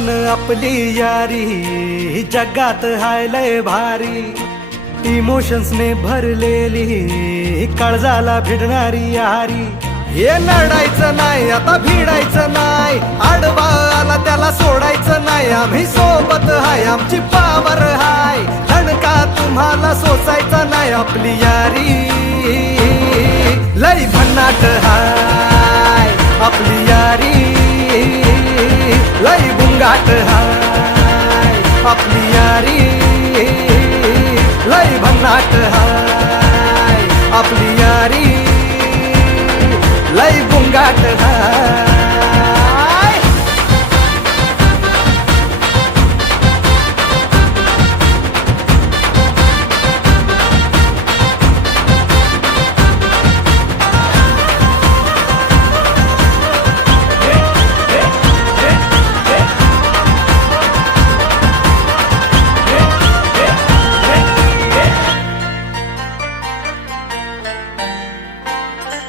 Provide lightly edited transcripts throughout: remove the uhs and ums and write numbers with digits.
छान आपली यारी, जगात हाय लय भारी, इमोशन्स ने भरलेली, काळजाला भिडणारी यारी. हे लढायचं नाही आता भिडायचं नाही, आडवा आला त्याला सोडायचं नाही. आम्ही सोबत हाय, आमची पावर हाय, धणका तुम्हाला सोसायचा नाही. आपली यारी लय भन्नाट हाय, आपली यारी लय बुंगाट हाय. आपली यारी लय भन्नाट हाय, आपली यारी लय बुंगाट हाय.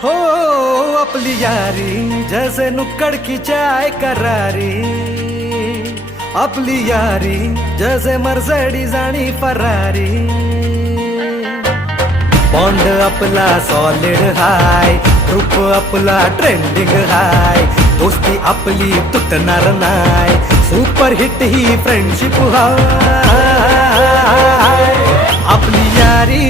हो अपनी यारी जैसे नुक्कड़ की चाय करारी, अपनी यारी जैसे मर्सिडीज आणि फरारी. बॉन्ड आपला सॉलिड हाय, ग्रुप आपला ट्रेंडिंग हाय, दोस्ती आपली तुटणार नाय, सुपर हिट ही फ्रेंडशिप हाय. आपली यारी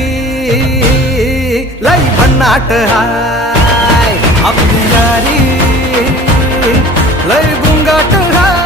लय भन्नाट हाय, आपली यारी लय बुंगाट हाय.